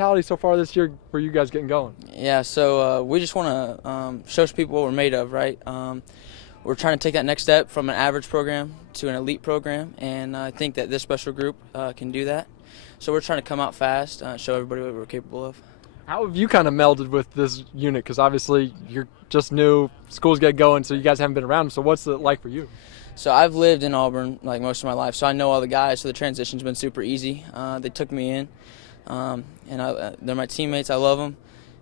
mentality so far this year for you guys getting going? Yeah, so we just want to show people what we're made of, right? We're trying to take that next step from an average program to an elite program, and I think that this special group can do that. So we're trying to come out fast, show everybody what we're capable of. How have you kind of melded with this unit? Because obviously you're just new, schools get going, so you guys haven't been around. So what's it like for you? So I've lived in Auburn like most of my life, so I know all the guys, so the transition's been super easy. They took me in, and they're my teammates. I love them,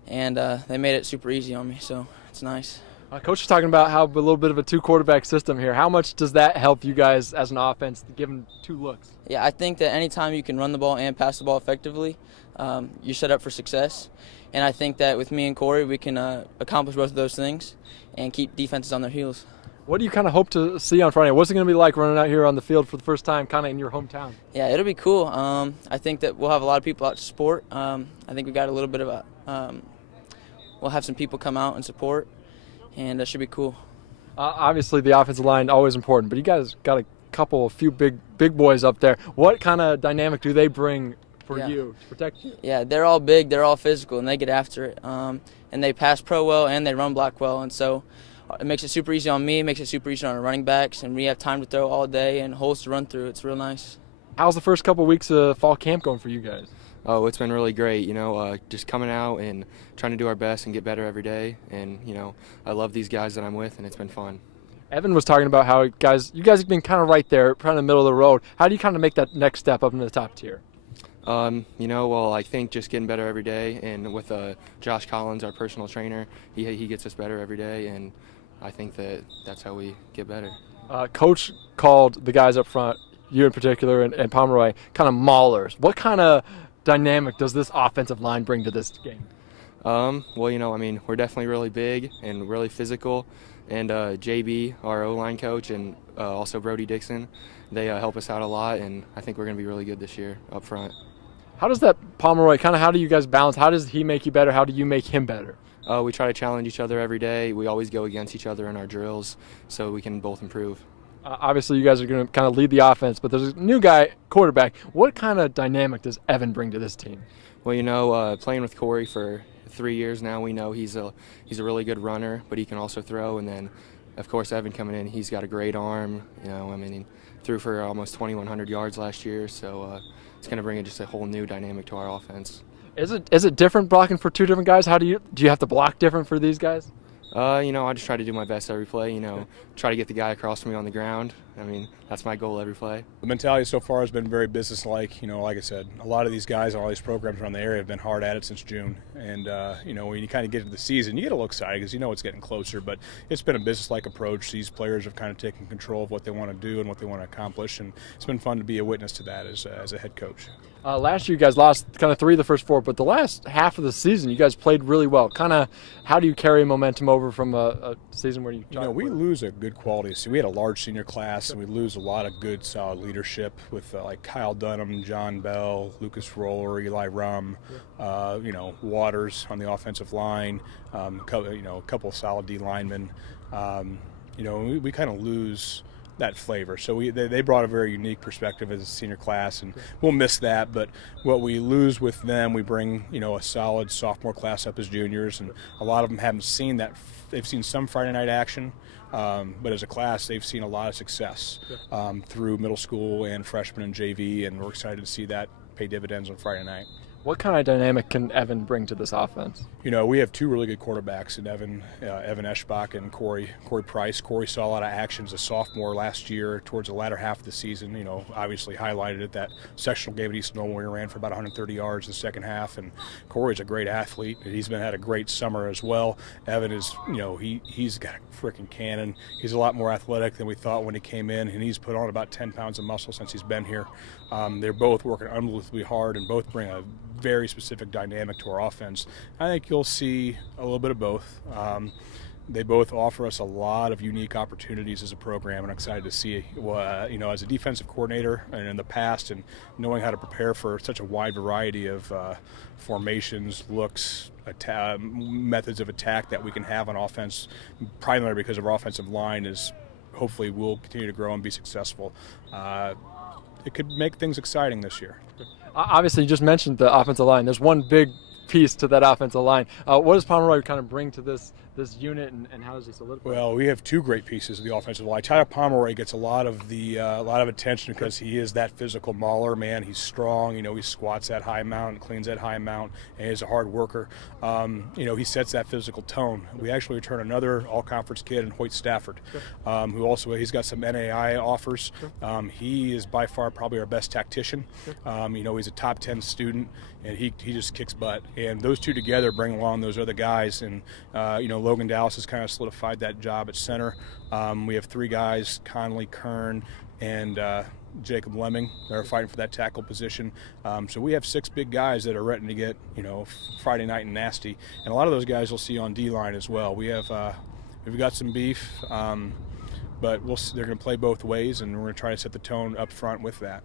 and they made it super easy on me, so it's nice. Coach was talking about how a little bit of a two-quarterback system here. How much does that help you guys as an offense, given two looks? Yeah, I think that anytime you can run the ball and pass the ball effectively, you're set up for success. And I think that with me and Corey, we can accomplish both of those things and keep defenses on their heels. What do you kind of hope to see on Friday? What's it going to be like running out here on the field for the first time kind of in your hometown? Yeah, it'll be cool. I think that we'll have a lot of people out to support. I think we got a little bit of we'll have some people come out and support, and that should be cool. Obviously, the offensive line always important, but you guys got a few big boys up there. What kind of dynamic do they bring for you to protect you? Yeah, they're all big, they're all physical, and they get after it. And they pass pro well, and they run block well, and so it makes it super easy on me, it makes it super easy on our running backs, and we have time to throw all day and holes to run through. It's real nice. How's the first couple of weeks of fall camp going for you guys? Oh, it's been really great, just coming out and trying to do our best and get better every day. And, I love these guys that I'm with, and it's been fun. Evan was talking about how you guys have been kind of right there, kind of middle of the road. How do you kind of make that next step up into the top tier? I think just getting better every day, and with Josh Collins, our personal trainer, he gets us better every day, and I think that's how we get better. Coach called the guys up front, you in particular, and Pomeroy, kind of maulers. What kind of dynamic does this offensive line bring to this game? We're definitely really big and really physical, and JB, our O-line coach, and also Brody Dixon, they help us out a lot, and I think we're going to be really good this year up front. How does that Pomeroy, how do you guys balance? How does he make you better? How do you make him better? We try to challenge each other every day. We always go against each other in our drills so we can both improve. Obviously, you guys are going to kind of lead the offense, but there's a new guy, quarterback. What kind of dynamic does Evan bring to this team? Well, playing with Corey for 3 years now, we know he's a really good runner, but he can also throw. And then, of course, Evan coming in, he's got a great arm. He threw for almost 2,100 yards last year, so it's going to bring just a whole new dynamic to our offense. Is it different blocking for two different guys? Do you have to block different for these guys? I just try to do my best every play, try to get the guy across from me on the ground. That's my goal every play. The mentality so far has been very businesslike. Like I said, a lot of these guys and all these programs around the area have been hard at it since June. And, when you kind of get into the season, you get a little excited because it's getting closer. But it's been a businesslike approach. These players have kind of taken control of what they want to do and what they want to accomplish. And it's been fun to be a witness to that as a head coach. Last year you guys lost kind of 3 of the first 4, but the last half of the season you guys played really well. Kind of how do you carry momentum over from a season where we lose a good quality. See, we had a large senior class, and we lose a lot of good, solid leadership with like Kyle Dunham, John Bell, Lucas Roller, Eli Rum, Waters on the offensive line, a couple of solid D linemen. We kind of lose that flavor. So they brought a very unique perspective as a senior class, and we'll miss that. But what we lose with them, we bring a solid sophomore class up as juniors, and a lot of them haven't seen that. They've seen some Friday night action, but as a class, they've seen a lot of success through middle school and freshman and JV, and we're excited to see that pay dividends on Friday night. What kind of dynamic can Evan bring to this offense? We have 2 really good quarterbacks in Evan Eshbach and Corey Price. Corey saw a lot of action as a sophomore last year towards the latter half of the season. Obviously highlighted at that sectional game at East Nolan where he ran for about 130 yards in the second half. And Corey's a great athlete. He's had a great summer as well. Evan is, he's got a freaking cannon. He's a lot more athletic than we thought when he came in, and he's put on about 10 pounds of muscle since he's been here. They're both working unbelievably hard and both bring a very specific dynamic to our offense. I think you'll see a little bit of both. They both offer us a lot of unique opportunities as a program, and I'm excited to see, as a defensive coordinator and in the past, and knowing how to prepare for such a wide variety of formations, looks, methods of attack that we can have on offense, primarily because of our offensive line is hopefully will continue to grow and be successful. It could make things exciting this year. Obviously, you just mentioned the offensive line. There's one big piece to that offensive line. What does Pomeroy kind of bring to this unit, and how does he solidify? Well, we have two great pieces of the offensive line. Tyler Pomeroy gets a lot of attention because he is that physical mauler, man. He's strong. You know, he squats that high mount, cleans that high mount, and he's a hard worker. You know, he sets that physical tone. We actually return another all-conference kid in Hoyt Stafford, who also he's got some NAI offers. He is by far probably our best tactician. You know, he's a top 10 student, and he just kicks butt. And those two together bring along those other guys, and you know, Logan Dallas has kind of solidified that job at center. We have three guys, Conley, Kern, and Jacob Lemming, that are fighting for that tackle position. So we have 6 big guys that are ready to get, you know, Friday night and nasty. And a lot of those guys you'll see on D-line as well. We've got some beef, but they're going to play both ways, and we're going to try to set the tone up front with that.